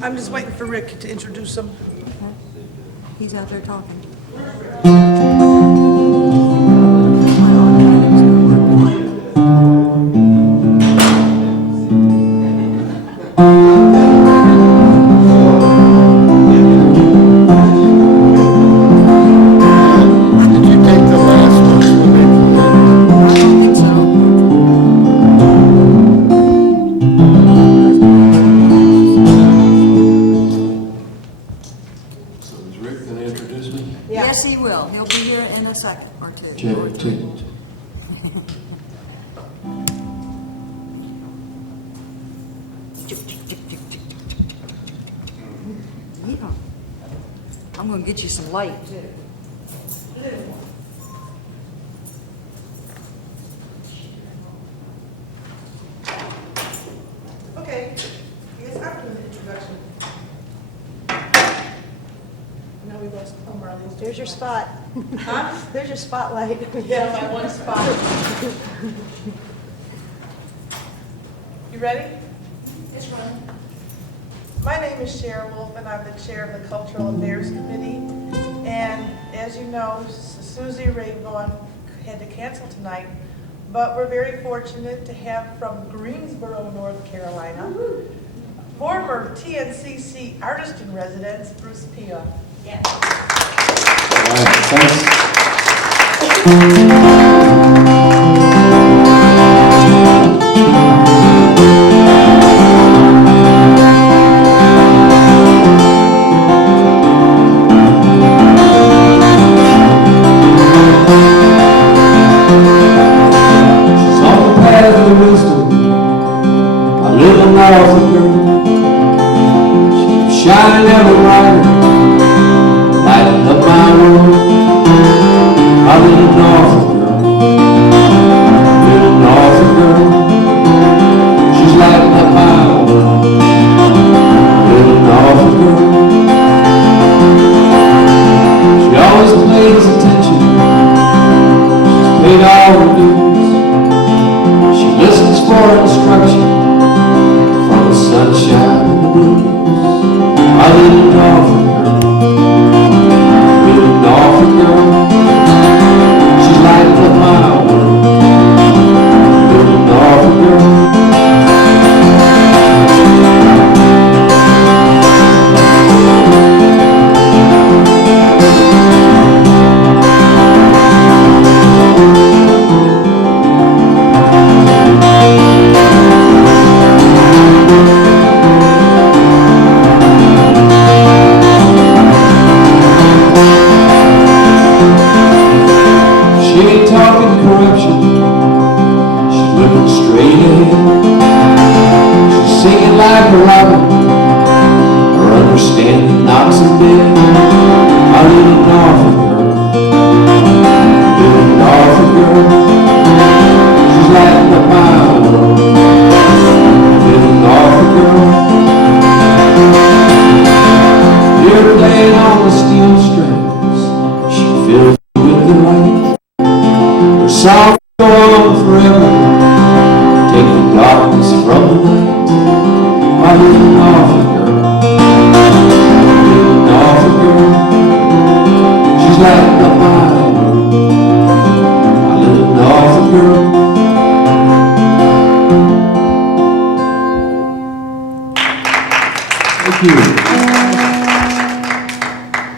I'm just waiting for Rick to introduce him. He's out there talking. Yes, he will. He'll be here in a second or two. Check, check. Yeah. I'm going to get you some light, too. Okay, I guess I'm doing the introduction. Now we lost Marley's. There's your spot. Huh? There's your spotlight. Yeah, my one spot. You ready? It's running. My name is Cheryl Wolf, and I'm the chair of the Cultural Affairs Committee. And as you know, Susie Raybon had to cancel tonight, but we're very fortunate to have from Greensboro, North Carolina, former TNCC artist in residence, Bruce Piephoff. Yes. All right, thanks. She's on the path of wisdom, a little north girl. She keeps shining ever brighter, lighting up my world. A little Norfolk girl, little Norfolk girl. She's lighting up my world. Little Norfolk girl. She always pays attention. She's paid all the dues. She listens for instruction from the sunshine and the blues. A little Norfolk girl. Little Norfolk girl, she's lighting up my world. Little Norfolk girl. She ain't talking corruption, she's looking straight ahead. She's singing like a robin, her understanding knocks her dead. A little Norfolk girl, little Norfolk girl. She's lighting up my world. Little Norfolk girl. Hear her playing on the steel strings, she fills you with delight. Her song go on forever, take the darkness from the night. My little Norfolk girl, little Norfolk girl. She's lighting up my world. My little Norfolk girl. Thank you.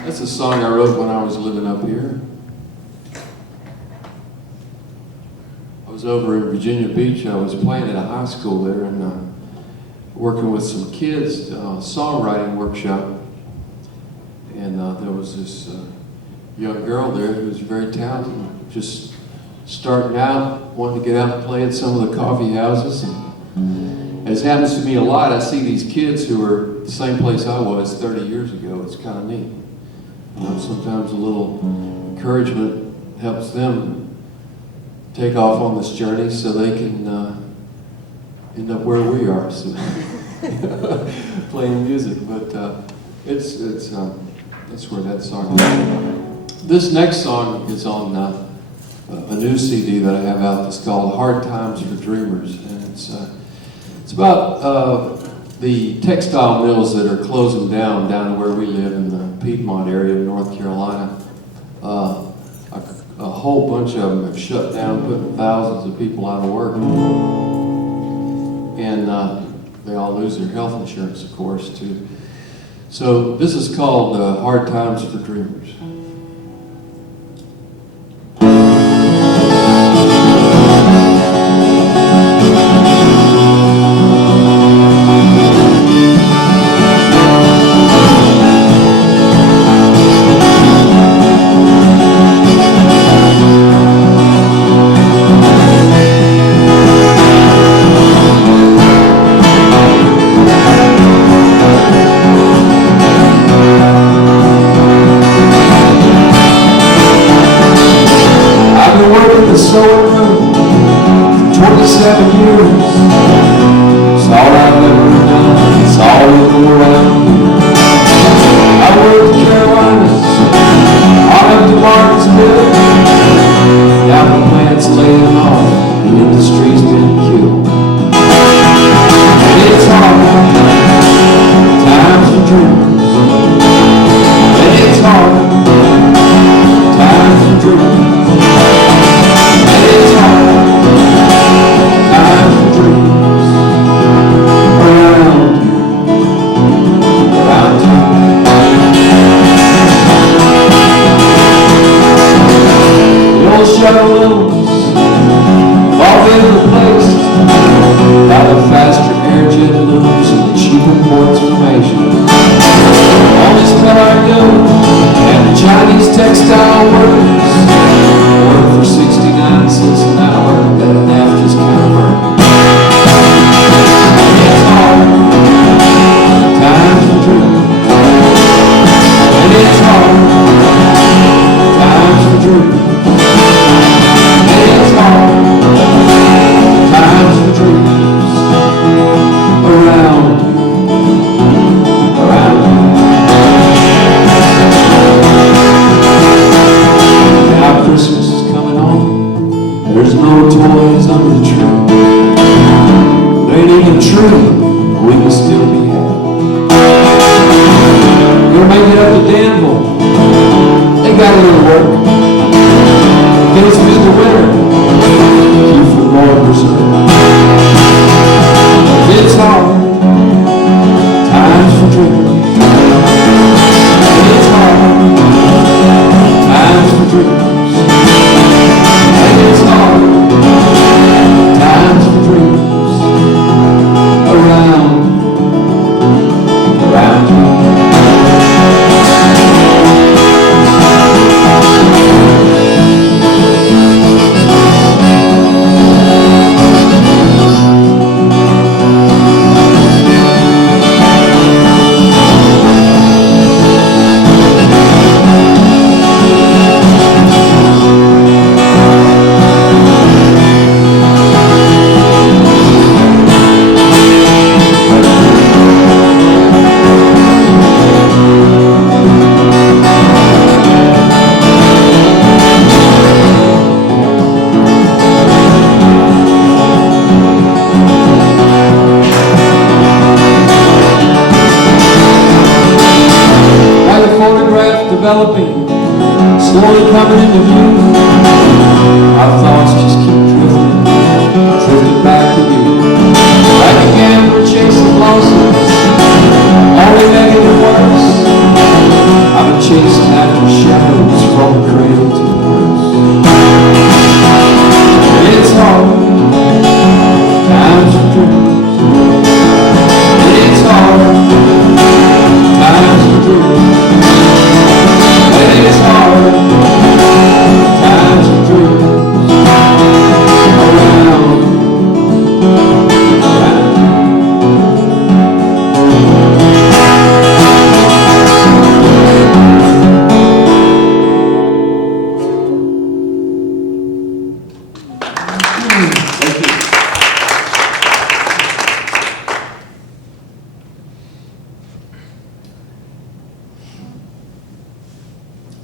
That's a song I wrote when I was living up here. I was over in Virginia Beach. I was playing at a high school there and working with some kids, songwriting workshop. And there was this young girl there who was very talented, just starting out, wanted to get out and play at some of the coffee houses. And as happens to me a lot, I see these kids who are the same place I was 30 years ago. It's kind of neat. You know, sometimes a little encouragement helps them take off on this journey so they can end up where we are, so playing music. But that's where that song is. This next song is on a new CD that I have out. It's called "Hard Times for Dreamers," and it's about the textile mills that are closing down where we live in the Piedmont area of North Carolina, a whole bunch of them have shut down, putting thousands of people out of work. And they all lose their health insurance, of course, too. So this is called Hard Times for Dreamers.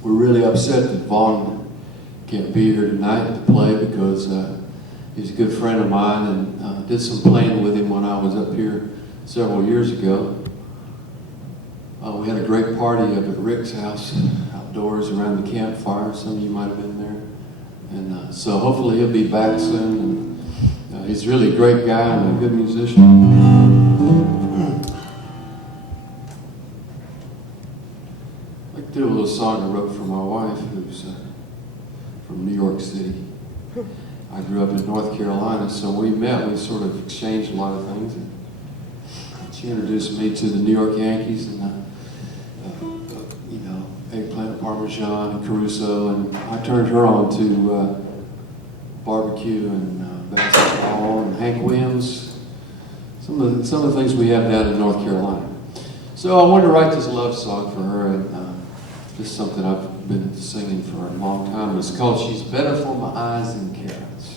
We're really upset that Vaughn can't be here tonight to play because he's a good friend of mine, and did some playing with him when I was up here several years ago. We had a great party up at Rick's house, outdoors around the campfire. Some of you might have been there. And so hopefully he'll be back soon. And, he's really a great guy and a good musician. I'd like to do a little song I wrote for my wife, who's from New York City. I grew up in North Carolina, so when we met, we sort of exchanged a lot of things. And she introduced me to the New York Yankees and eggplant parmesan and Caruso, and I turned her on to barbecue and basketball and Hank Williams, some of the things we have down in North Carolina. So I wanted to write this love song for her, and just something I've been singing for a long time. It's called "She's Better for My Eyes Than Carrots."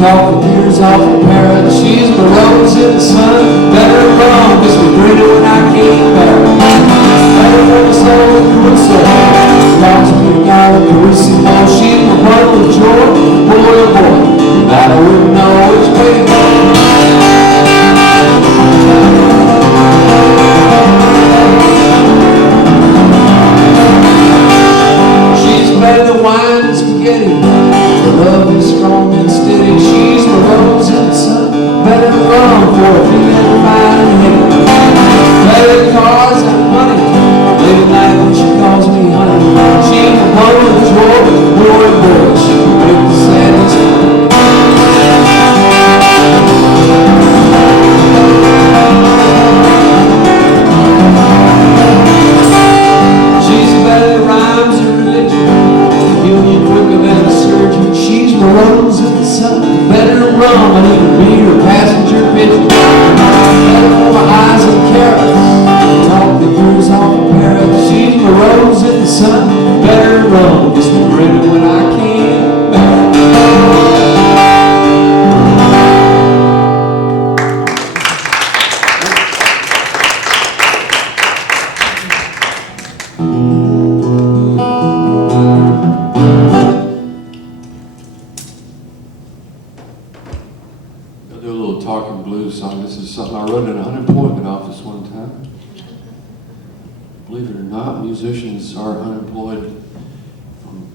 Talk the ears off a parrot. She's my rose in the sun. Better run, cause we green it when I can't bear it. Better for the soul of Caruso. Lost me a guy with Caruso. She's my bundle of joy. Boy, oh boy, that I wouldn't know which way to go. She's better than wine and spaghetti. Her love is strong and steady. She's my rose in the sun. Better run for a feeling fine and heavy. Better than cars and money. Late at night when she calls me honey. She's my bundle of joy. Boy, boy, she can make the saddest. She's better than rhymes and religion. Heal you quicker than a surgeon. She's my rose in the sun. Better run, I need to be her passenger pigeon. Better for my eyes and carrots. Talk the ears off a parrot. She's my rose in the sun. Better run, just be ready when I can. This is something I wrote in an unemployment office one time. Believe it or not, musicians are unemployed from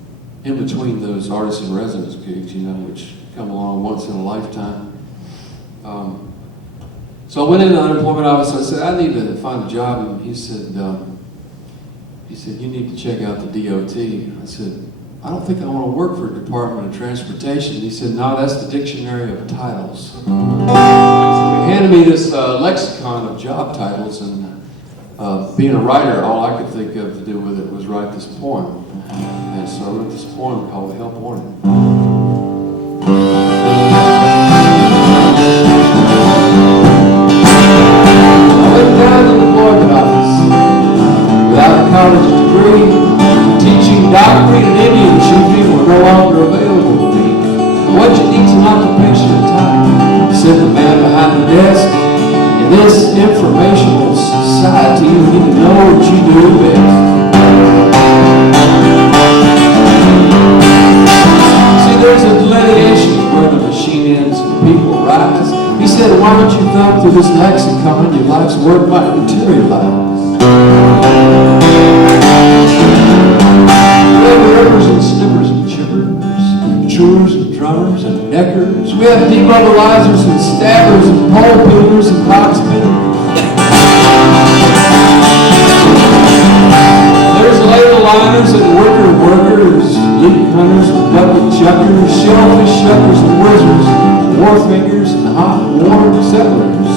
in between those artist in residence gigs, which come along once in a lifetime. So I went into the unemployment office. I said, I need to find a job, and he said, you need to check out the DOT. I said, I don't think I want to work for the Department of Transportation. He said, no, that's the Dictionary of Titles. So he handed me this lexicon of job titles, and being a writer, all I could think of to do with it was write this poem. And so I wrote this poem called Help Wanted. I went down to the employment office without a college degree. Teaching, doctorate, and Indian chiefing were no longer available to me. What you need is an occupational title. Said the man behind the desk. In this informational society, you need to know what you do best. See, there's a delineation where the machine ends and people rise. He said, why don't you thumb through this lexicon, your life's work might materialize. Rivers and snippers and chippers, chewers and drummers and neckers. We have demobilizers and stabbers and pole peelers and box spinners. There's label liners and workers, leaf hunters and bucket chuckers, shellfish shuckers and wizards, war fingers and hot warm settlers.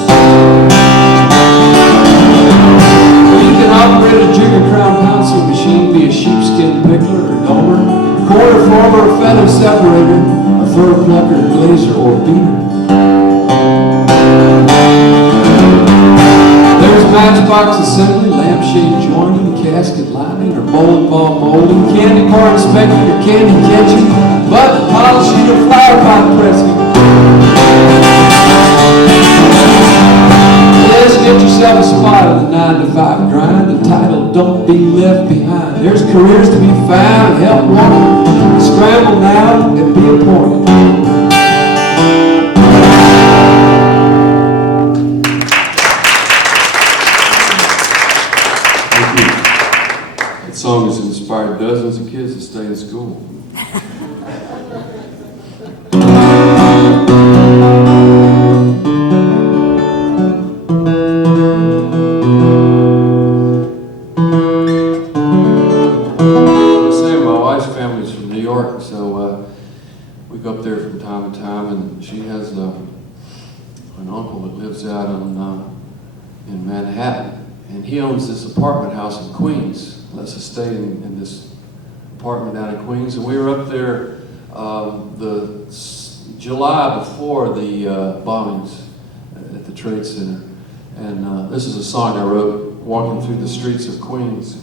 You can operate a jigger crown pouncing machine, be a sheepskin pickler or domer, quarter former, feather separator, a fur plucker, glazer, or beater. There's matchbox assembly, lampshade joining, casket lining, or bowling ball molding, candy bar inspecting, or candy catching, button polishing, or flower pot pressing. Yes, get your yourself a spot in the 9 to 5 grind, entitled Don't Be Left Behind. There's careers to be found, help wanted. Scramble now and be appointed. Thank you. That song has inspired dozens of kids to stay in school. We go up there from time to time, and she has an uncle that lives out in Manhattan, and he owns this apartment house in Queens. Lets us stay in this apartment down in Queens, and we were up there the July before the bombings at the Trade Center, and this is a song I wrote, walking through the streets of Queens.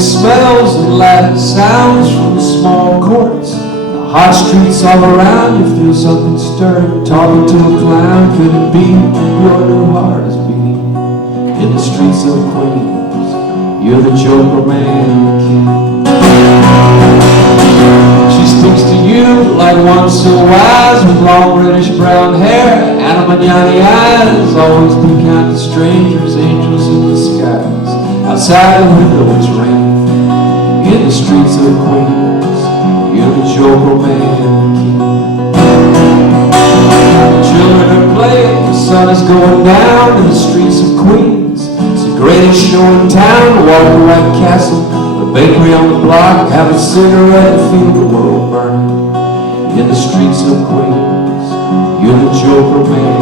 Smells and loud sounds from the small courts. The hot streets all around you feel something stirring. Talking to a clown, could it be your new heart is beating? In the streets of Queens, you're the joker man, the king. She speaks to you like one so wise, with long reddish brown hair, and manana eyes. Always be kind to strangers, angels in disguise. Outside the window it's raining. In the streets of Queens, you're the joker man, the king. Children are playing, the sun is going down in the streets of Queens. It's the greatest show in town, walk the White Castle, the bakery on the block, have a cigarette and feel the world burning. In the streets of Queens, you're the joker man.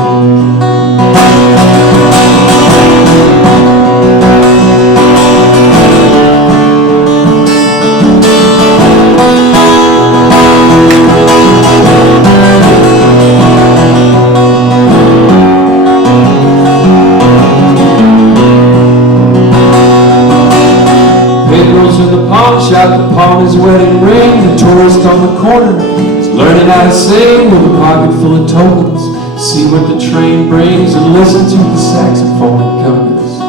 Shot the pawn his wedding ring. The tourist on the corner is learning how to sing with a pocket full of tokens. See what the train brings and listen to the saxophone congas.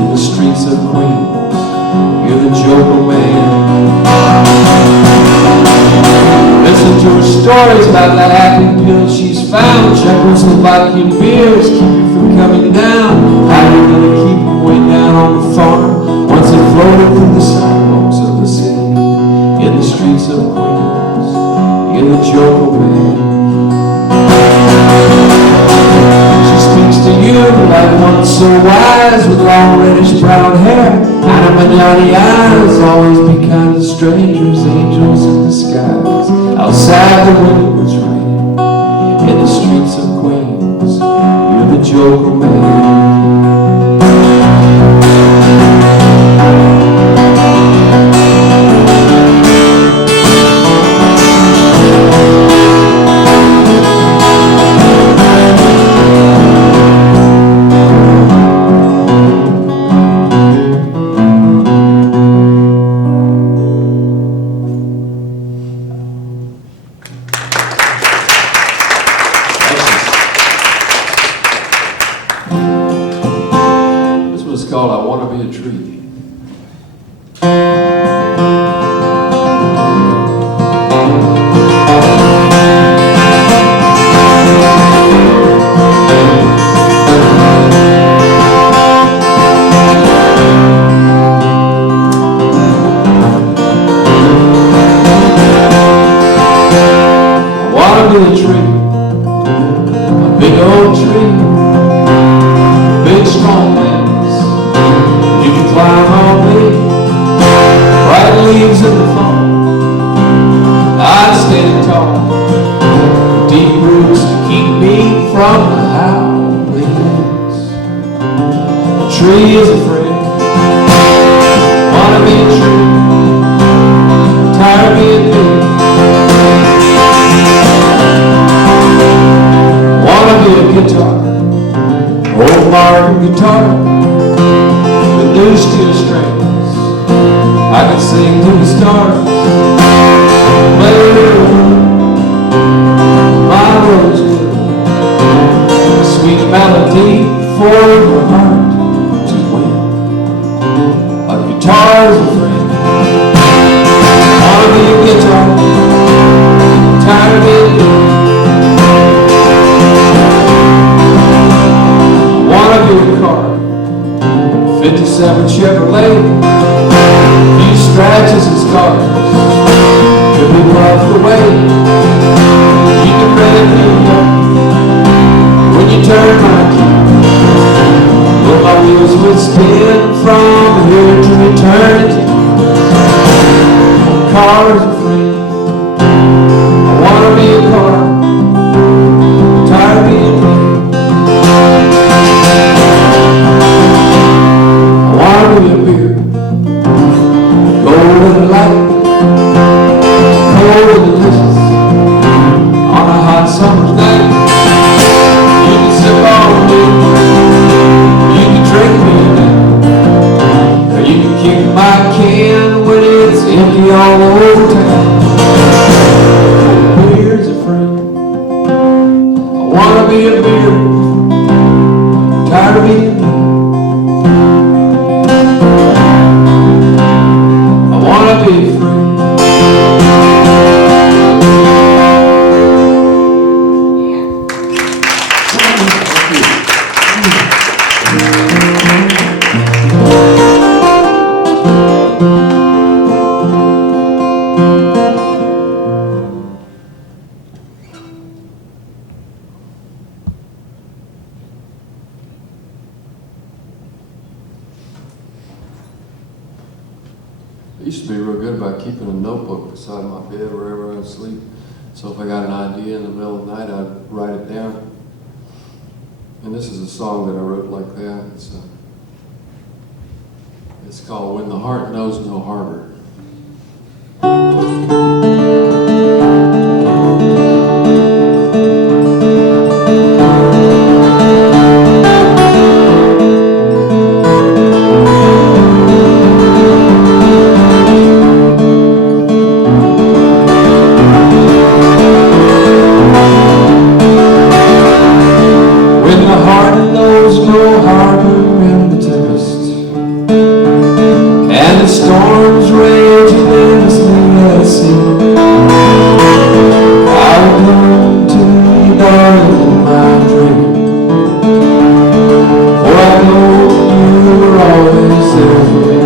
In the streets of Queens, you're the joker man. Listen to her stories about the happy pills she's found. Czechoslovakian beers keep you from coming down. How you gonna keep them way down on the farm once they floated through the sidewalks of the city? In the streets of Queens, you're the joker man. She speaks to you like one so wise, with long reddish brown hair and a manana eyes. Always be kind to strangers, angels in disguise. Outside the window it's raining. In the streets of Queens, you're the joker man. It's called I Want to Be a Tree. I want to be a tree, a big old tree, big strong man. You can fly tree. Tired of being me. Wanna be a guitar, old Martin guitar, with new steel strings. I can sing to the stars, play a little my rosewood, a sweet melody for your heart to win. A guitar's a friend. Wanna be a guitar, tired of being blue. Wanna be a car, 57 Chevrolet, few scratches and scars could be puffed away. You can red me up when you turn my key, but my wheels would spin from here to eternity. Cars are free. I wanna be a car, tired of being me. I wanna be a beer, golden light, cold and delicious on a hot summer's night. You can sip on me, you can drink me now, or you can kick my can when it's empty all over town. Beer's a friend. I wanna be a beer, tired of being me. I wanna be free. I used to be real good about keeping a notebook beside my bed wherever I would sleep. So if I got an idea in the middle of the night, I'd write it down. And this is a song that I wrote like that. It's called When the Heart Knows No Harbor. Storms raging endlessly at sea. I will come to you, darling, in my dream. For I know you were always there for me.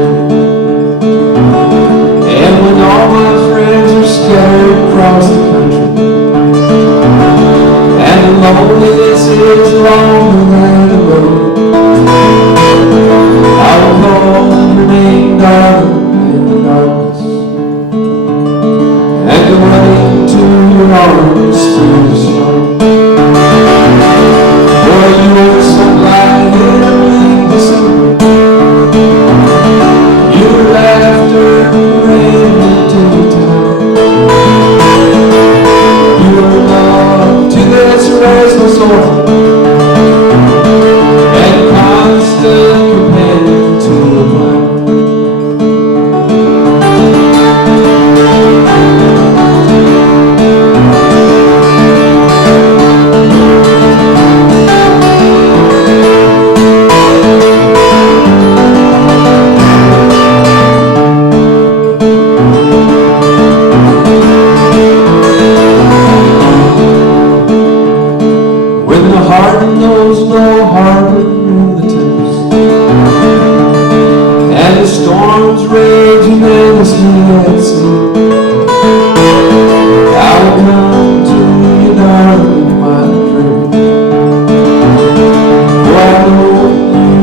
And when all my friends are scattered across the country, and the loneliness is longer than the road, I will call your name, darling, in the darkness, and go running to your arms through the snow. For you were sunlight in early December. You were laughter rain into the town. You were love to this restless orphan, and constant companion to the blind. When the heart knows no harbor in the tempest, and the storms raging endlessly at sea, I will come to you, darling, in my dream. For I know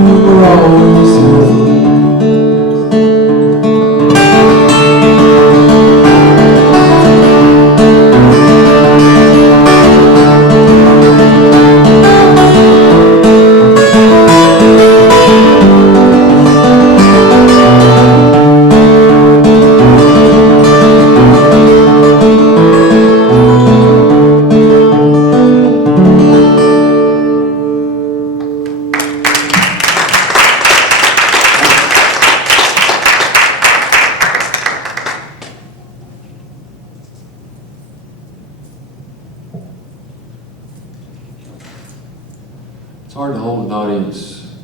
you were always there for me. audience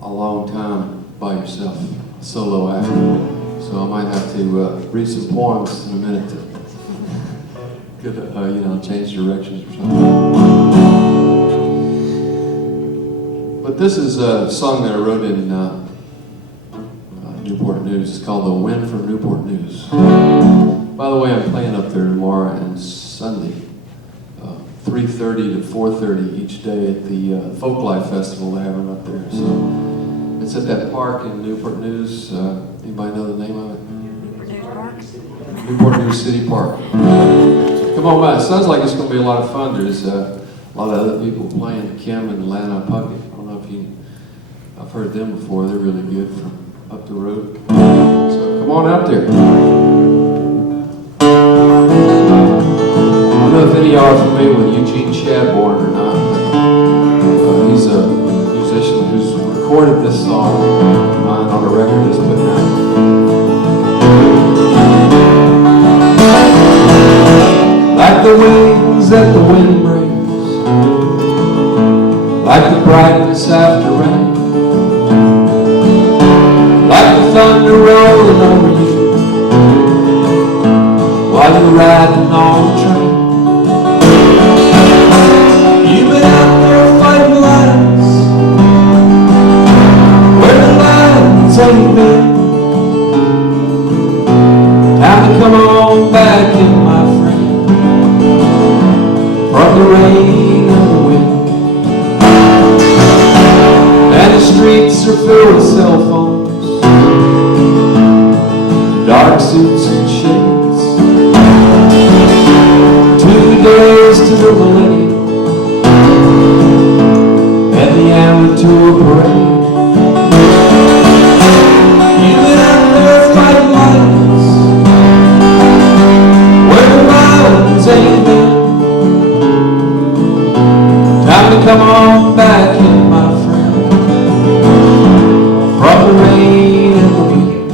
a long time by yourself, solo act. So I might have to read some poems in a minute to get, change directions or something. But this is a song that I wrote in Newport News. It's called The Wind from Newport News. By the way, I'm playing up there tomorrow and Sunday, 3:30 to 4:30 each day at the Folklife Festival they have them up there. So it's at that park in Newport News. Anybody know the name of it? Newport News City Park. Come on by. It sounds like it's going to be a lot of fun. There's a lot of other people playing. Kim and Lana Puckett. I don't know if I've heard them before. They're really good from up the road. So come on out there. I don't know if any of y'all are familiar with Eugene Chadbourne or not. But, he's a musician who's recorded this song on a record he's putting out. Like the wings that the wind brings, like the brightness after rain, like the thunder rolling over you while you're riding on the train. You've been out there fighting lions where the lions ain't been. Time to come on back in, my friend, from the rain and the wind. And the streets are filled with cell phones, dark suits and shades. 2 days to the millennium and the amateur parade. You've been out there fighting lions where the lions ain't been. Time to come on back in, my friend, from the rain and the wind.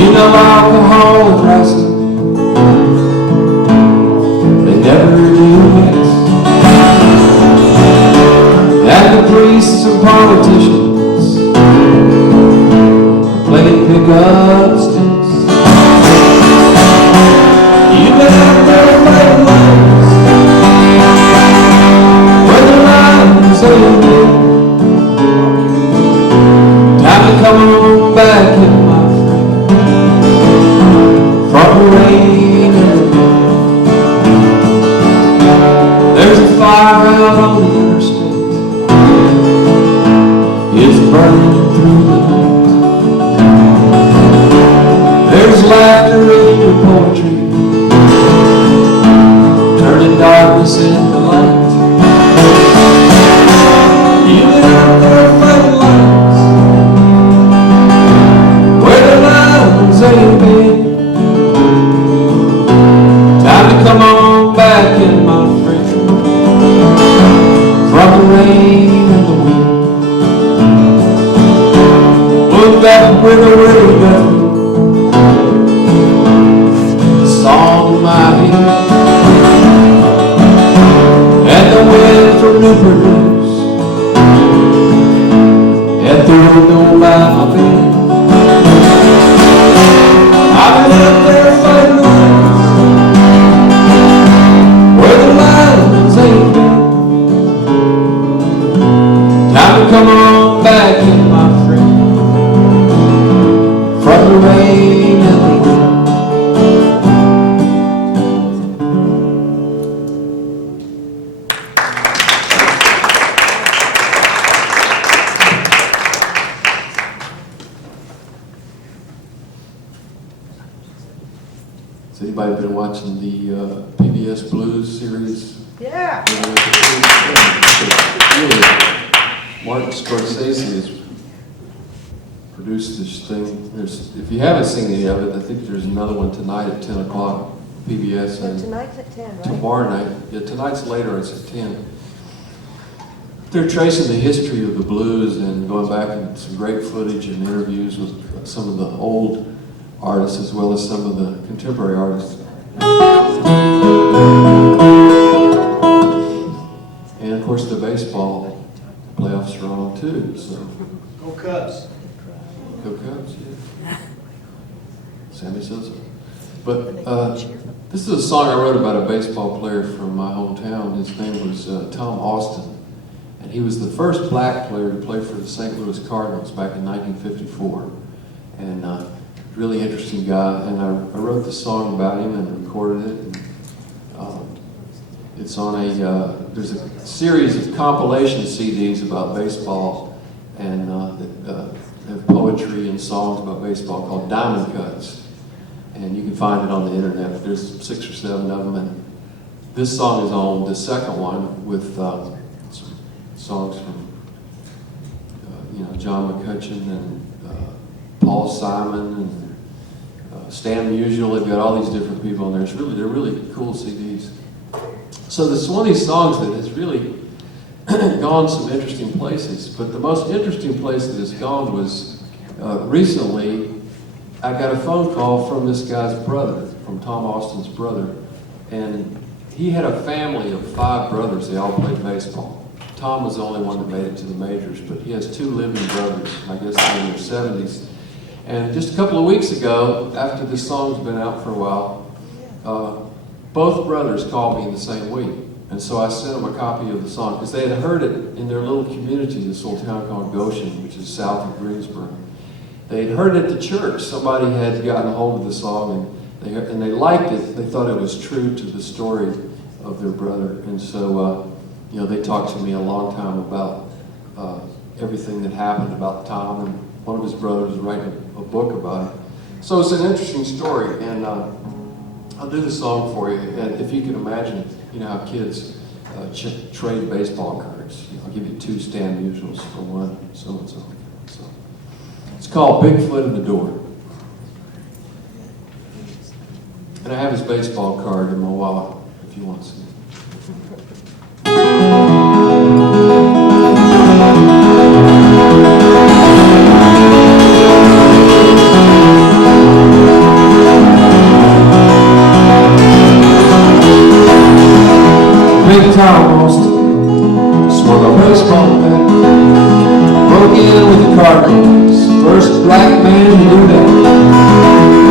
You know alcohol and wrestling, they never do mix. And the priests and politicians playing pick-up sticks. You've been out there fighting lions where the lions ain't been. Time to come on back in, my friend, from the rain and the wind. There's a fire out on the interstate, it's burning through the night. There's laughter in your poetry, turning darkness into light. You've been out there fighting lions where the lions ain't been. Time to come on back in, my friend, from the rain and the wind. Look back where the river goes, the song in my head, and the wind from Newport News, and the window by my bed. I've been out there fighting lions where the lions ain't been. Time to come on back in, my friend, from the rain and the wind. Has anybody been watching the PBS Blues series? Yeah. Martin Scorsese has produced this thing. If you haven't seen any of it, I think there's another one tonight at 10 o'clock, PBS. So And tonight's at 10, right? tomorrow night. Yeah, tonight's later, it's at 10. They're tracing the history of the blues and going back and some great footage and interviews with some of the old artists as well as some of the contemporary artists. And of course the baseball playoffs are on too. So Go Cubs. go Cubs, yeah. Sammy Sosa. But this is a song I wrote about a baseball player from my hometown. His name was Tom Austin. And he was the first black player to play for the St. Louis Cardinals back in 1954. And really interesting guy. And I wrote this song about him and recorded it. And, it's on there's a series of compilation CDs about baseball and that have poetry and songs about baseball called Diamond Cuts. And you can find it on the internet. There's 6 or 7 of them. And this song is on the second one with some songs from John McCutcheon and Paul Simon and Stan Musial. They've got all these different people on there. They're really cool CDs. So this is one of these songs that has really gone some interesting places. But the most interesting place that it's gone was recently I got a phone call from this guy's brother, from Tom Austin's brother. And he had a family of 5 brothers. They all played baseball. Tom was the only one that made it to the majors, but he has 2 living brothers, I guess they're in their 70s. And just a couple of weeks ago, after this song's been out for a while, both brothers called me the same week. And so I sent them a copy of the song, because they had heard it in their little community, this little town called Goshen, which is south of Greensboro. They had heard it at the church. Somebody had gotten a hold of the song, and they liked it. They thought it was true to the story of their brother. And so, they talked to me a long time about everything that happened about Tom, and one of his brothers was writing a book about it. So it's an interesting story, and I'll do the song for you. And if you can imagine, how kids trade baseball cards. I'll give you 2 Stan Musials for one, so and so. It's called Bigfoot in the Door. And I have his baseball card in my wallet, if you want to see it. Big Tom Austin swung a baseball bat, broke in with the Cardinals, first black man to do that.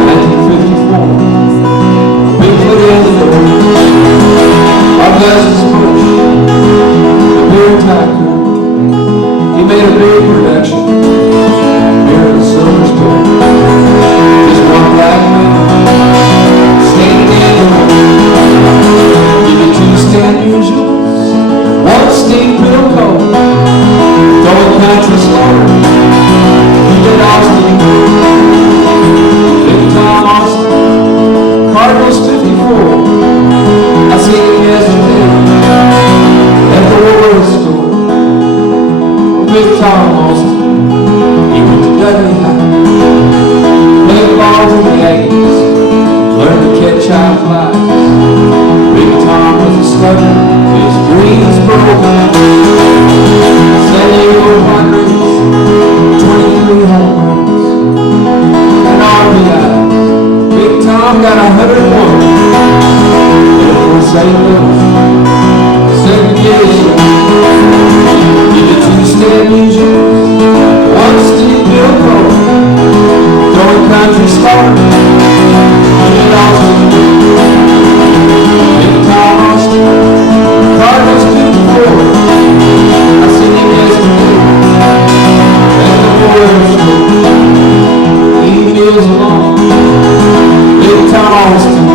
1954, Bigfoot in the door, our Buzz's Bush, the beer tycoon. He made a big production here in the Silver Spur. Just one black man standing in the room. Give you 2 Stan Musials, 1 steam pill cold, throwing country slaughter. Big Austin, Big Tom Austin, Cardinals 54. I seen him yesterday at the Warriors store. Big Tom Austin, he went to Dudley High, played ball for the Yankees, learned to catch high flies. Big Tom was a slugger, his Greensboro high. San Diego Padres, 23 home runs, and RBIs. Big Tom got 101. For St. Louis, segregation. Give you 2 Stan Musials, 1 Steve Bill Cole, throwing country star. Big Austin, Big Tom Austin, Cardinals 54. I seen him yesterday at the Warriors store. He meals alone. Big Tom Austin,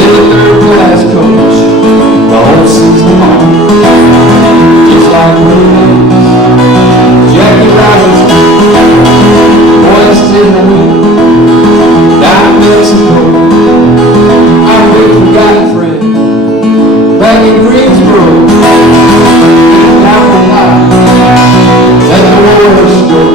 in the 3rd class coach, the whole season long. Just like Willie Mays, Jackie Robinson, West in the wind, down in Mexico. Our big forgotten friend, back in Greensboro, down the line, at the Warriors store.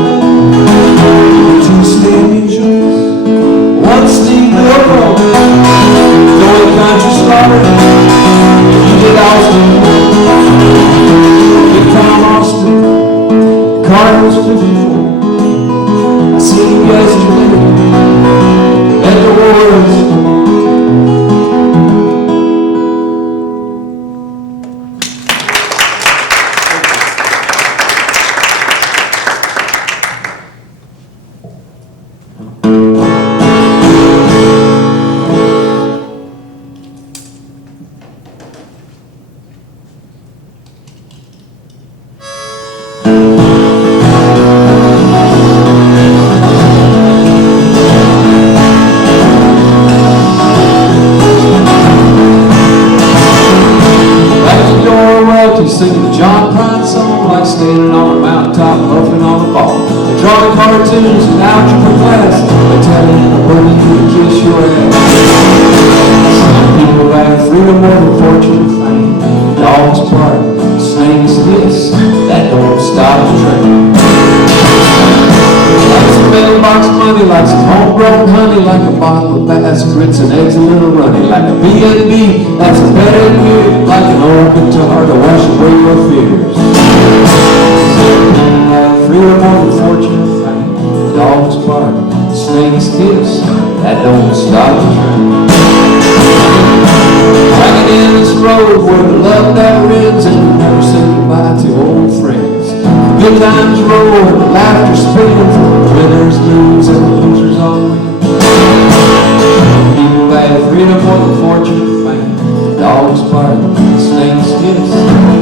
on the ball. They're drawing cartoons in algebra class. They're telling everybody you can kiss your ass. Some people have freedom more than fortune and fame. Dogs bark, snakes hiss, that don't stop the train. Like some mailbox money, like some homegrown honey, like a bottle of bass, grits and eggs, a little runny, like a B&B, that's a better than you, like an old guitar to wash away your fears. Freedom over fortune and fame, dogs bark, snakes kiss, that don't stop the train. Dragging in this road where the love never ends and you never say goodbye to old friends. Good times roll and the laughter spins, winners lose and the losers all win. People have freedom more than fortune and fame, dogs bark, snakes kiss,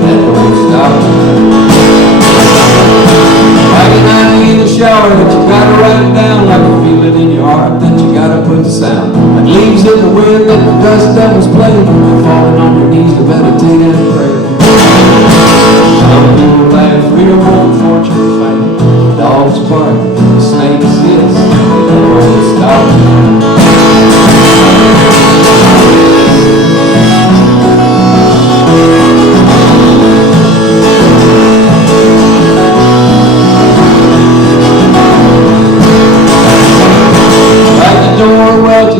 that don't stop the train. Dragging out in the shower that you gotta write it down, like you feel it in your heart that you gotta put the sound. Like leaves in the wind that the dust devils play, you're falling on your knees to meditate and pray. Some people have freedom over fortune and fame, dogs bark, snakes hiss, they won't stop.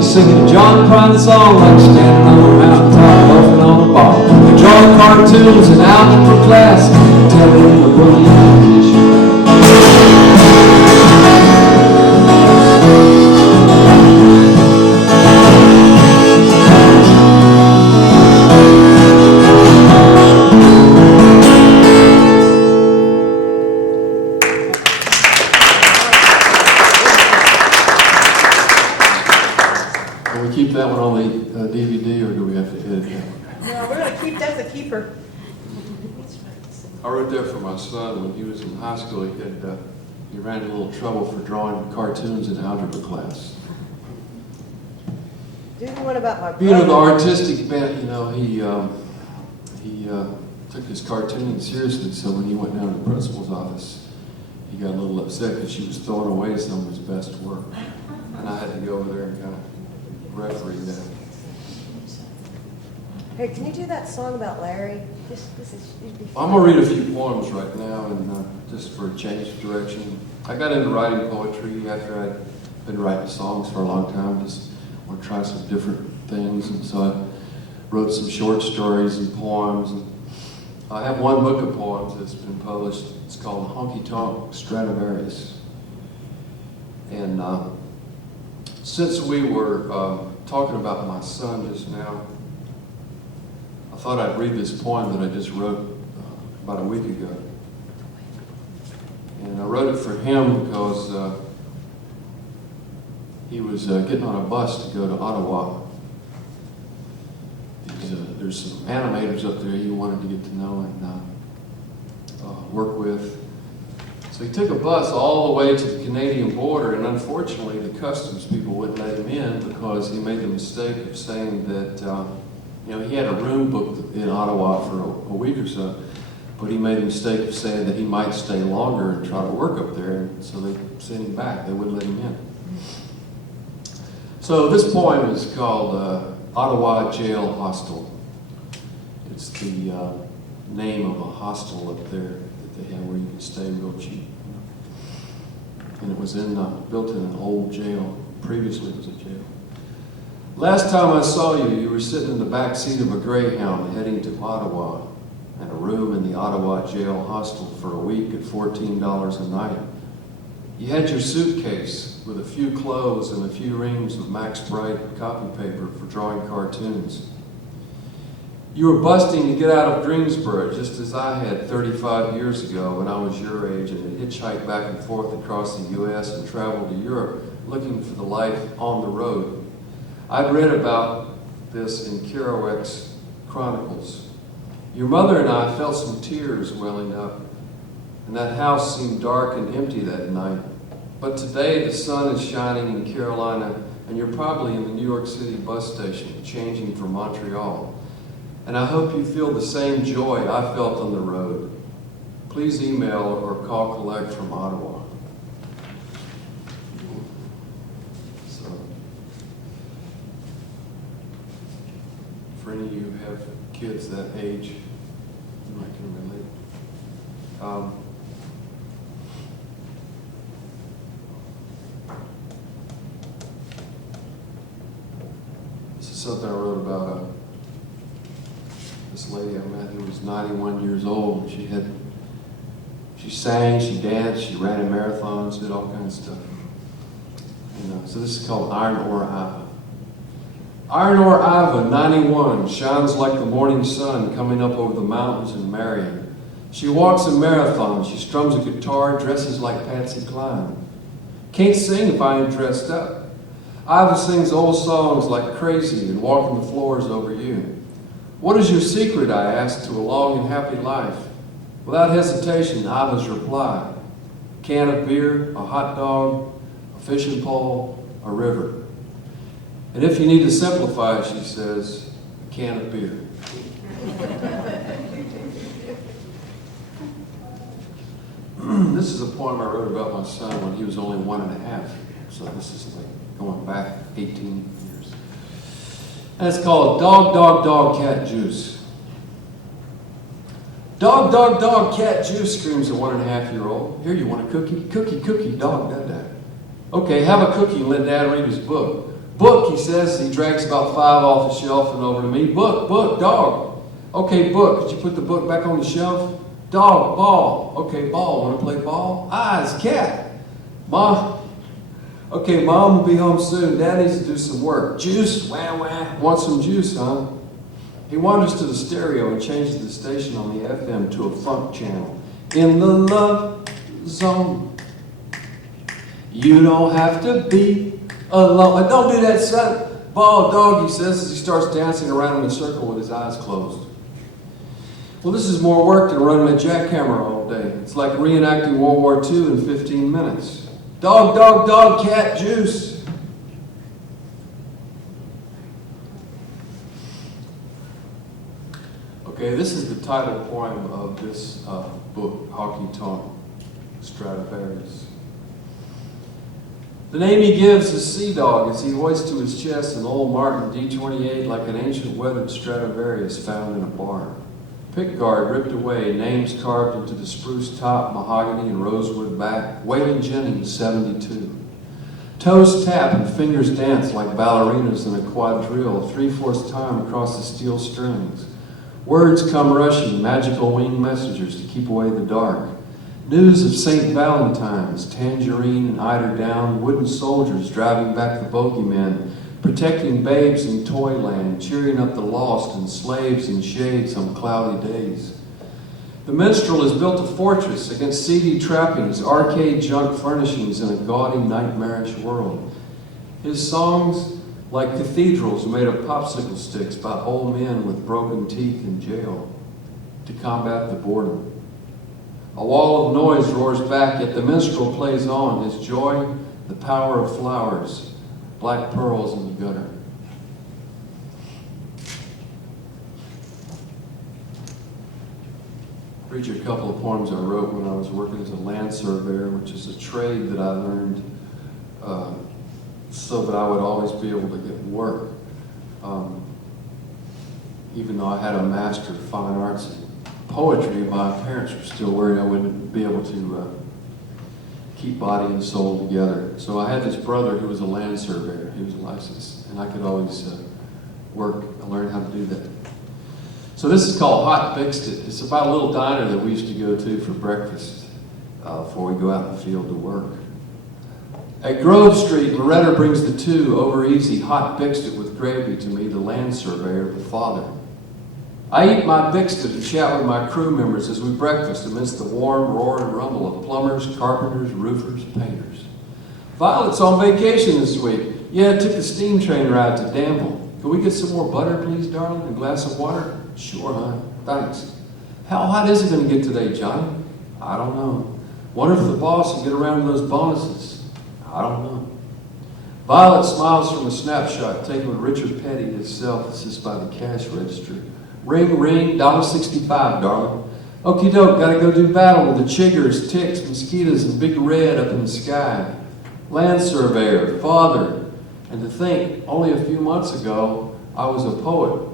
Singing a John Prine song like standing on a mountaintop, loafing on a ball. They're drawing cartoons in algebra class, telling the bully you can kiss your keep that one on the DVD, or do we have to edit that? No, we're gonna keep, that's a keeper. I wrote that for my son when he was in high school. He ran into a little trouble for drawing cartoons in algebra class. Do the one about my brother. Being the artistic bent, he took his cartooning seriously, so when he went down to the principal's office, he got a little upset because she was throwing away some of his best work. And I had to go over there and kind of referee that. Hey, can you do that song about Larry? You'd be I'm going to read a few poems right now, and just for a change of direction. I got into writing poetry after I'd been writing songs for a long time, just want to try some different things, and so I wrote some short stories and poems. And I have one book of poems that's been published. It's called Honky Tonk Stradivarius. And since we were talking about my son just now, I thought I'd read this poem that I just wrote about a week ago. And I wrote it for him because he was getting on a bus to go to Ottawa. There's some animators up there he wanted to get to know and work with. So he took a bus all the way to the Canadian border, and unfortunately the customs people wouldn't let him in because he made the mistake of saying that he had a room booked in Ottawa for a week or so, but he made the mistake of saying that he might stay longer and try to work up there, and so they sent him back. They wouldn't let him in. So this poem is called Ottawa Jail Hostel. It's the name of a hostel up there that they have where you can stay real cheap. And it was built in an old jail. Previously it was a jail. Last time I saw you, you were sitting in the back seat of a Greyhound heading to Ottawa, and a room in the Ottawa Jail Hostel for a week at $14 a night. You had your suitcase with a few clothes and a few reams of Max Bright copy paper for drawing cartoons. You were busting to get out of Greensboro just as I had 35 years ago when I was your age and had hitchhiked back and forth across the U.S. and traveled to Europe looking for the life on the road. I'd read about this in Kerouac's Chronicles. Your mother and I felt some tears welling up, and that house seemed dark and empty that night. But today the sun is shining in Carolina, and you're probably in the New York City bus station, changing for Montreal. And I hope you feel the same joy I felt on the road. please email or call collect from Ottawa. So, for any of you who have kids that age, you might can relate. This is something I wrote about this lady I met who was 91 years old. She sang, she danced, she ran in marathons, did all kinds of stuff. So this is called Iron Ore Iva. Iron Ore Iva, 91, shines like the morning sun coming up over the mountains in Marion. She walks a marathon, she strums a guitar, dresses like Patsy Cline. Can't sing if I ain't dressed up. Iva sings old songs like Crazy and Walking the Floors Over You. What is your secret, I asked, to a long and happy life? Without hesitation, Iva's reply: a can of beer, a hot dog, a fishing pole, a river. And if you need to simplify it, she says, a can of beer. This is a poem I wrote about my son when he was only 1.5. So this is like going back 18 years. And it's called Dog, Dog, Dog, Cat Juice. Dog, dog, dog, cat juice, screams a 1.5-year-old. Here, you want a cookie? Cookie, cookie, dog, dad. Okay, have a cookie and let dad read his book. Book, he says. He drags about 5 off the shelf and over to me. Book, book, dog. Okay, book. Could you put the book back on the shelf? Dog, ball. Okay, ball. Want to play ball? Eyes, cat. Mom. Okay, Mom will be home soon. Dad needs to do some work. Juice? Wah, wah. Want some juice, huh? He wanders to the stereo and changes the station on the FM to a funk channel. In the love zone. You don't have to be alone. Don't do that, son. Ball, dog, he says as he starts dancing around in a circle with his eyes closed. Well, this is more work than running a jackhammer all day. It's like reenacting World War II in 15 minutes. Dog, dog, dog, cat, juice. Okay, this is the title poem of this book, Honky Tonk Stradivarius. The name he gives is Sea Dog as he hoists to his chest an old Martin D28 like an ancient weathered Stradivarius found in a barn. Pickguard ripped away, names carved into the spruce top, mahogany and rosewood back. Waylon Jennings, 72. Toes tap and fingers dance like ballerinas in a quadrille, 3/4 time across the steel strings. Words come rushing, magical winged messengers to keep away the dark. News of St. Valentine's, Tangerine and Eider Down, wooden soldiers driving back the bogeymen, protecting babes in toyland, cheering up the lost and slaves in shades on cloudy days. The minstrel has built a fortress against seedy trappings, arcade junk furnishings in a gaudy nightmarish world. His songs, like cathedrals made of popsicle sticks by old men with broken teeth in jail to combat the boredom. A wall of noise roars back, yet the minstrel plays on, his joy, the power of flowers, black pearls in the gutter. I'll read you a couple of poems I wrote when I was working as a land surveyor, which is a trade that I learned so that I would always be able to get work. Even though I had a master of fine arts and poetry, my parents were still worried I wouldn't be able to keep body and soul together. So I had this brother who was a land surveyor. He was licensed, and I could always work and learn how to do that. So this is called Hot Fixed It. It's about a little diner that we used to go to for breakfast before we go out in the field to work. At Grove Street, Loretta brings the two over easy, hot fixed it with gravy to me, the land surveyor, the father. I eat my fixed it and chat with my crew members as we breakfast amidst the warm roar and rumble of plumbers, carpenters, roofers, painters. Violet's on vacation this week. Yeah, took the steam train ride to Danville. Can we get some more butter, please, darling? A glass of water? Sure, hon. Thanks. How hot is it going to get today, Johnny? I don't know. Wonder if the boss will get around to those bonuses. I don't know. Violet smiles from a snapshot taken with Richard Petty himself. This is by the cash register. Ring, ring, $1.65, darling. Okie doke, gotta go do battle with the chiggers, ticks, mosquitoes, and big red up in the sky. Land surveyor, father, and to think, only a few months ago, I was a poet.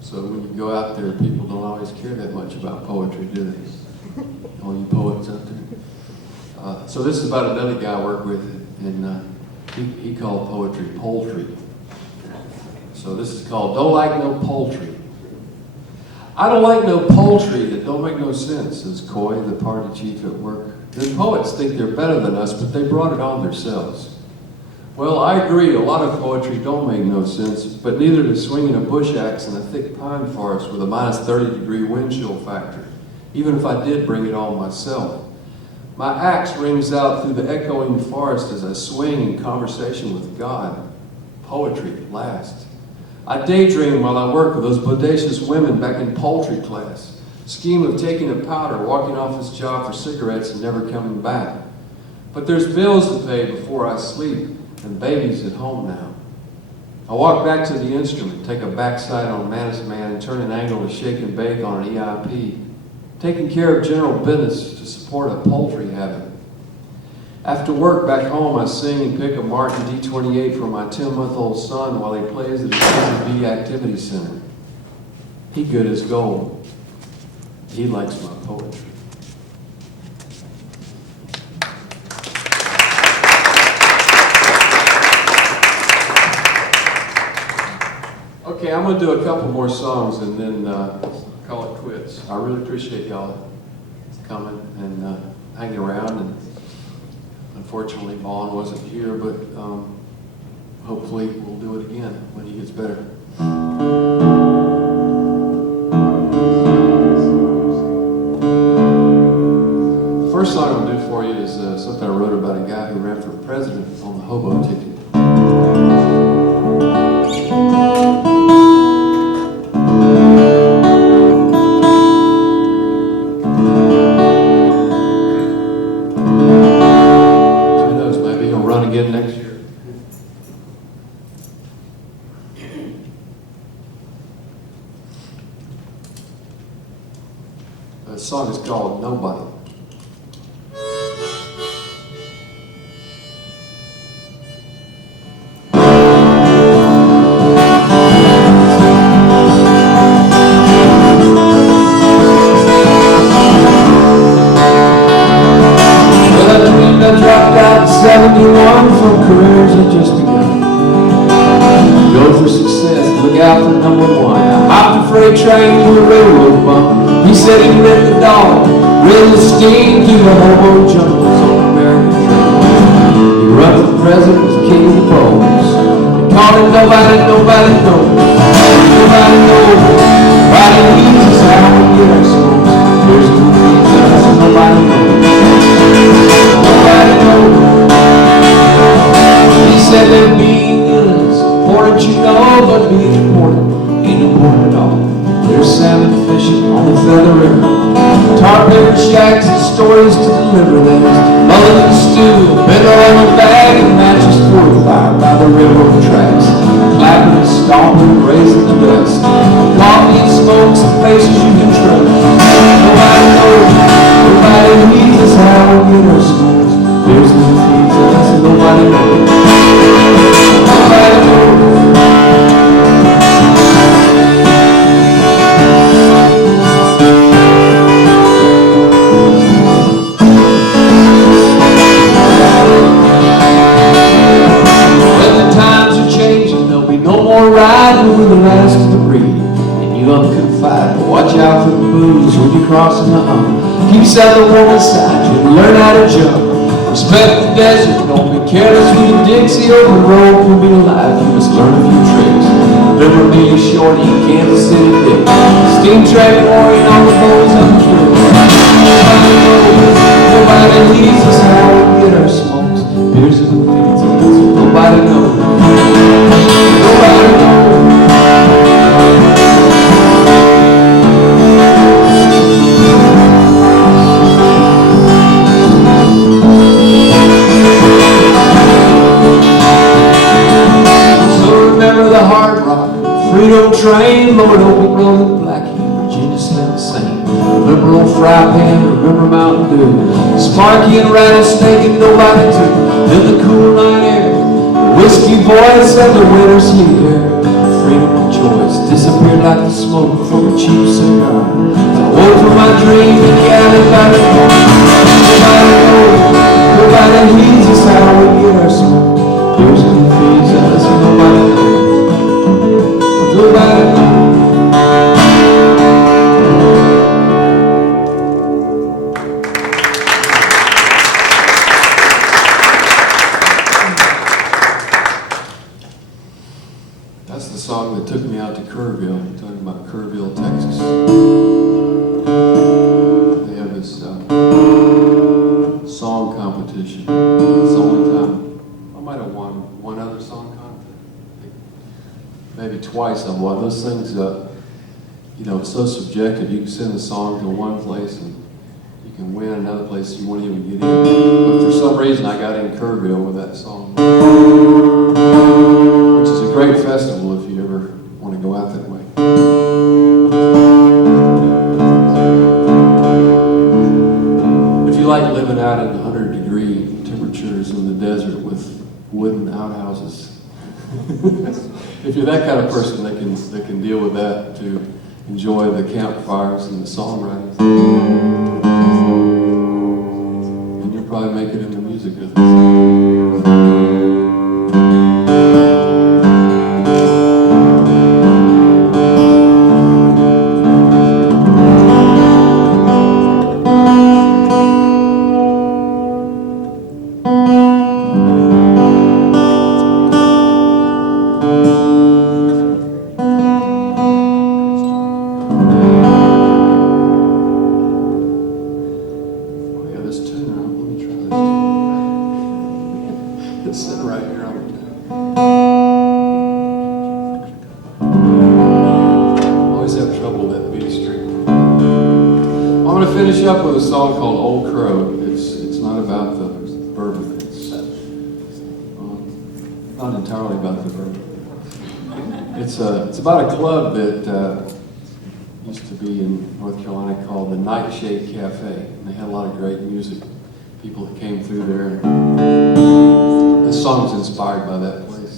So when you go out there, people don't always care that much about poetry, do they? All you poets out there. So this is about another guy I work with, and he called poetry poultry. So this is called Don't Like No Poultry. I don't like no poultry that don't make no sense, says Coy, the party chief at work. The poets think they're better than us, but they brought it on themselves. Well, I agree, a lot of poetry don't make no sense, but neither does swinging a bush axe in a thick pine forest with a minus 30-degree wind chill factor, even if I did bring it on myself. My axe rings out through the echoing forest as I swing in conversation with God. Poetry at last. I daydream while I work with those bodacious women back in poultry class. Scheme of taking a powder, walking off this job for cigarettes and never coming back. But there's bills to pay before I sleep, and baby's at home now. I walk back to the instrument, take a backside on Manus Man, and turn an angle to shake and bake on an EIP. Taking care of general business to support a poultry habit. After work back home, I sing and pick a Martin D28 for my 10-month-old son while he plays at his CCB Activity Center. He good as gold. He likes my poetry. Okay, I'm going to do a couple more songs and then call it quits. I really appreciate y'all coming and hanging around. And unfortunately, Vaughn wasn't here, but hopefully we'll do it again when he gets better. The first song I'm going to do for you is something I wrote about a guy who ran for president on the hobo ticket. Again next year. The song is called Nobody. I dropped out 71 from careers that just begun. Go for success, look out for number one. I hopped a freight train to a railroad bump. He said he lit the dog, raised the steam through the hobo jungles on American trail. He run for president as king of the poles. They called him nobody, nobody knows. Nobody knows. Nobody needs us, how we get our souls. There's who feeds us, nobody knows. Nobody knows. He said that being is important, you know, but being important ain't important at all. There's salmon fishing on the Feather River, tar paper shacks and stories to deliver. There's mullet and stew, bent on a bag and matches for a fire by the railroad tracks. Clapping and stomping and raising the dust. Coffee and smokes and places you can trust. Nobody knows, nobody needs us, how we get our schools. There's who feeds us, and nobody knows. Nobody knows. When the times are changing, there'll be no more riding with the last of the breed. And you unconfide, but watch out for the booze when you're crossing the hump. Keep beside the woman's side, you can learn how to jump. Respect the desert, don't be careless with the Dixie over the road. To be alive, you must learn a few tricks. Remember Billy Shorty in Kansas City Dick. Steam track warring on the bows on the field. Nobody knows, nobody leads us how we get our smokes. Here's who feeds us, nobody knows. Nobody knows. The hard train, Lord, open road and Blackie, Virginia still the same. Liberal fry pan, remember Mountain Dew, Sparky and Rattlesnake and nobody too. In the cool night air, the whiskey voice and the winter's here. Freedom of choice disappeared like the smoke from a cheap cigar. So I woke from my dream in the alley by the door. Nobody knows, nobody heeds us how we get our smoke. Here's who feeds us, nobody knows. Nobody knows. That's the song that took me out to Kerrville. I'm talking about Kerrville, Texas. They have this song competition. It's the only time I might have won one other song contest. Maybe twice I've won. Those things, you know, it's so subjective. You can send a song to one place and you can win another place you won't even get in. But for some reason I got in Kerrville with that song. Which is a great festival if you ever want to go out that way. If you like living out in 100-degree temperatures in the desert with wooden outhouses, if you're that kind of person that can deal with that, to enjoy the campfires and the songwriting, then you'll probably make it in the music business. It's sitting right here on the table. Always have trouble with that B string. I'm going to finish up with a song called Old Crow. It's not about the bourbon. It's not entirely about the bourbon. It's about a club that used to be in North Carolina called the Nightshade Cafe. And they had a lot of great music. People that came through there. This song's inspired by that place.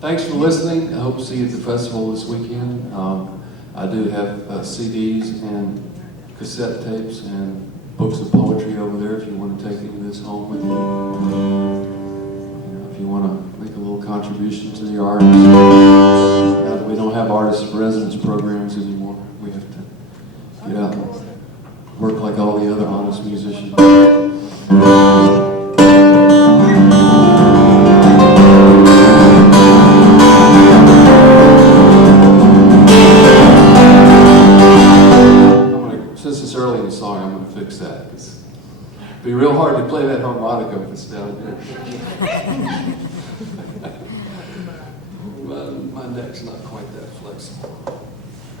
Thanks for listening. I hope to see you at the festival this weekend. I do have CDs and cassette tapes and books of poetry over there if you want to take any of this home with you. If you want to make a little contribution to the arts. Now that we don't have artist residence programs anymore, we have to get out and work like all the other honest musicians. Since it's early in the song, I'm going to fix that. It'd be real hard to play that harmonica if it's down here. My neck's not quite that flexible.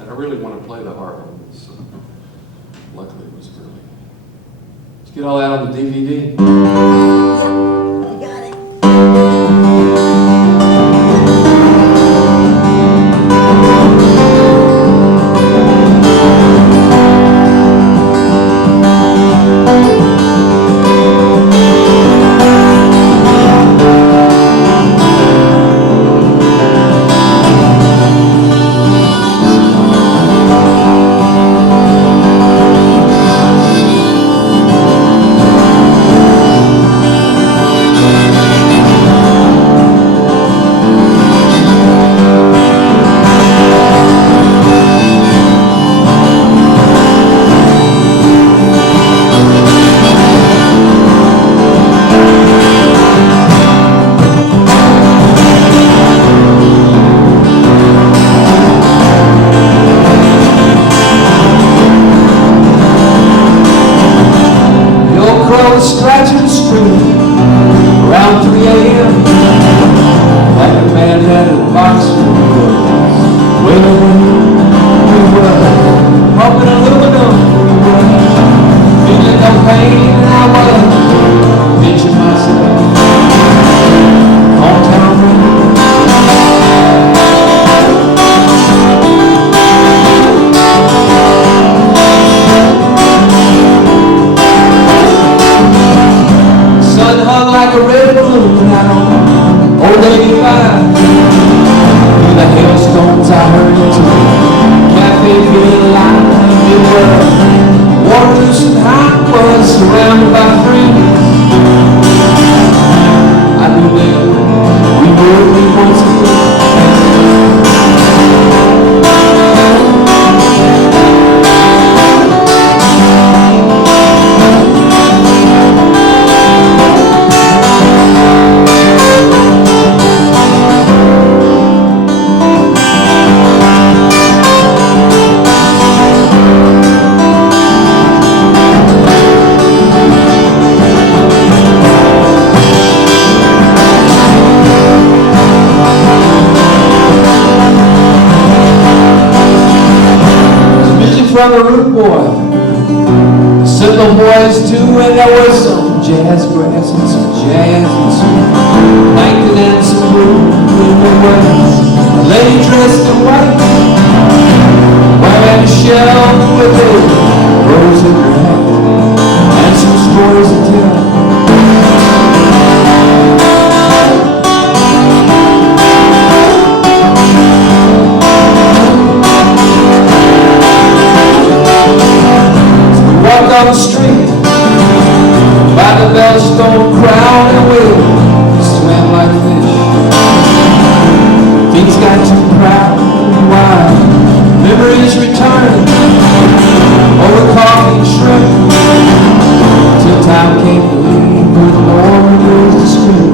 And I really want to play the harp on this. Luckily, it was early. Let's get all that on the DVD. once I heard it too. Cafe feeling alive, new world. Water loose and hot, was surrounded by friends. I knew then we would be once again. From the root boy, simple boys too, and there was some jazz grass and some jazz and some plankton and some blue in the west. A lady dressed in white, wearing a shell with a rose in her hat, and some stories to tell. Walked on the street by the Bellstone crowd and we swam like fish. Things got too proud and wild. Memories returned over coffee and shrimp till time came to leave with more memories to scream.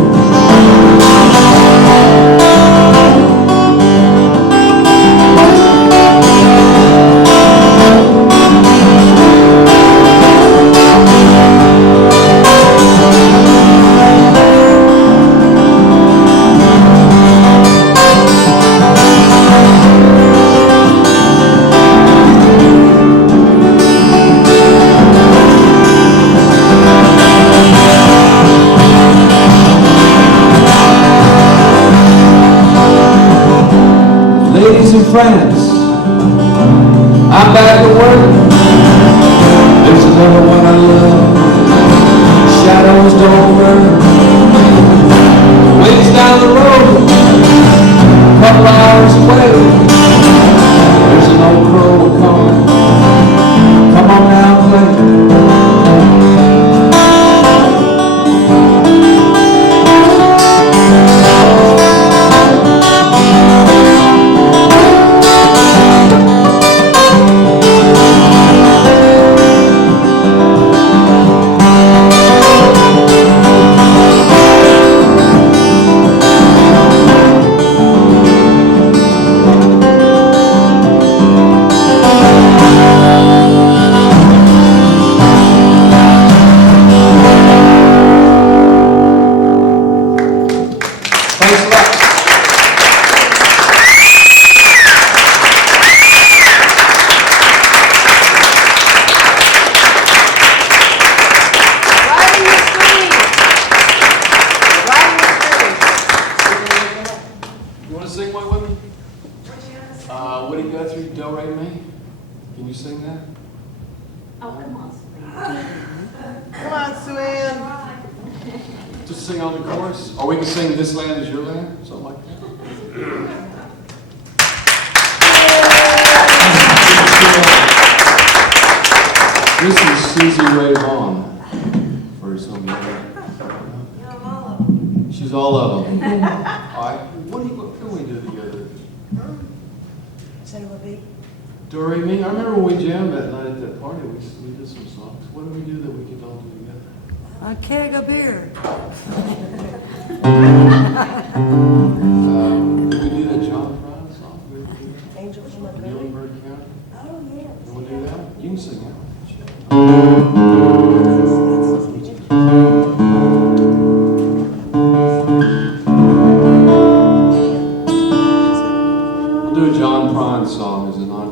Ladies and friends, I'm back at work. There's another one I love. Shadows don't burn. Ways down the road, a couple hours away. There's an old crow calling. Come on now, play. Just sing on the chorus. Or we can sing This Land Is Your Land, something like that. This is Susie Ray Vaughan for some She's all of them. All right. What can we do together? Say what be? Do re mi? I remember when we jammed that night at that party. We did some songs. What did we do that we could all do together? A keg of beer. Did we do that John Prine song? Angel from the Muhlenberg County? Oh, yeah. You want to do that? You can sing that. We'll do a John Prine song as an encore.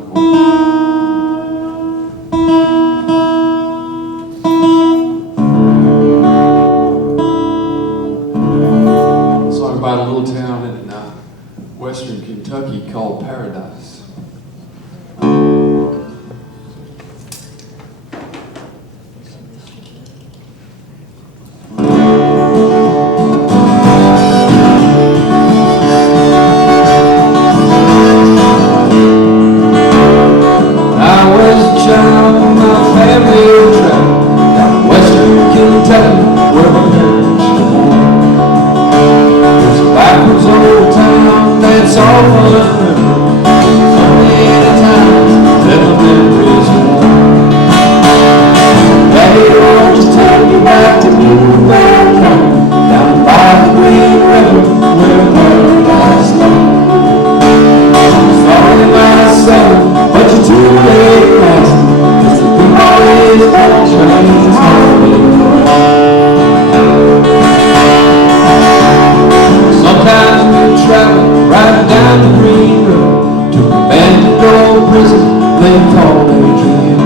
About a little town in western Kentucky called Paradise. down the green road to an abandoned old prison they called Adrian,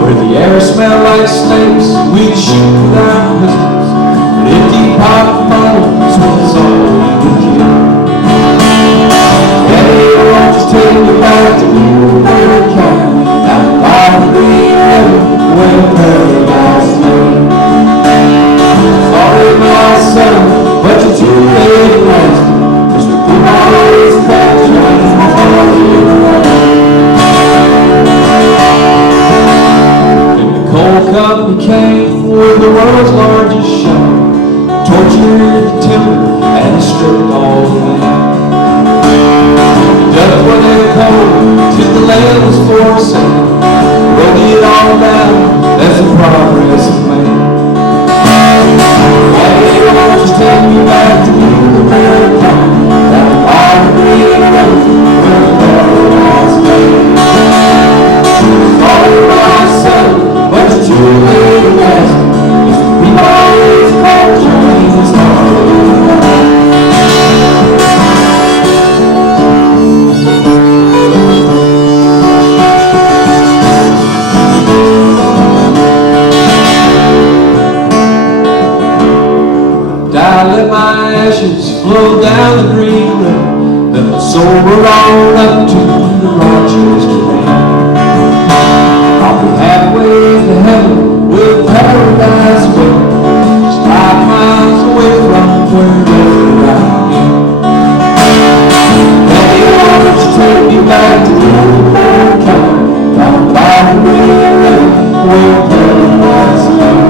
where the air smelled like snakes. We'd shoot without pistols, but empty pop bottles was all we would get. Daddy, won't you take me back to Newberg County, down by the green river where paradise lay? Sorry, my son, but you're too late last. Mr. Piephoff's back train before you away. And the coal company came with the world's largest show, tortured the timber and stripped all the land. Dug for their coal till the land was for sale, wrote it all down as the progress of man. Daddy, won't you take me back to Newberg County, down by the green road where paradise lay? Sorry, my son, but you're too late to ask. Mr. Piephoff's coal train is starting. Let my ashes flow down the green road, let my soul roll on up to the Rochester land. I'll be halfway to heaven with paradise wait, just 5 miles away from wherever I am. Daddy, won't you take me back to Newberg County, down by the green road where paradise lay?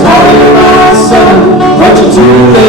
Sorry, my son, but you're too late.